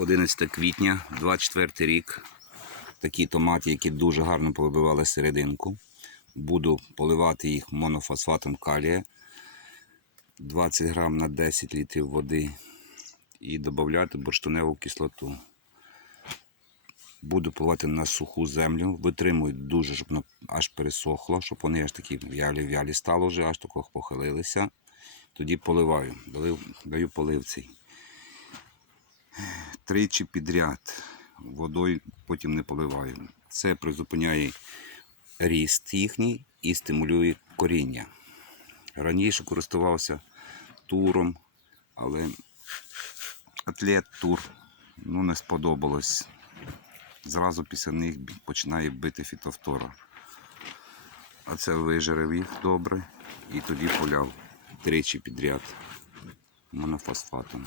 11 квітня, 24 рік. Такі томати, які дуже гарно повибивали серединку. Буду поливати їх монофосфатом калія 20 грам на 10 літрів води і додати бурштаневу кислоту. Буду поливати на суху землю, витримую дуже, щоб воно аж пересохло, щоб вони аж такі вялі-вялі стало вже, аж тако похилилися. Тоді поливаю, даю, даю полив цей. Тричі підряд. Водою потім не поливаю. Це призупиняє ріст їхній і стимулює коріння. Раніше користувався туром, але атлет тур ну, не сподобалось. Зразу після них починає бити фітофтора. А це вижерев їх добре і тоді поляв тричі підряд монофосфатом.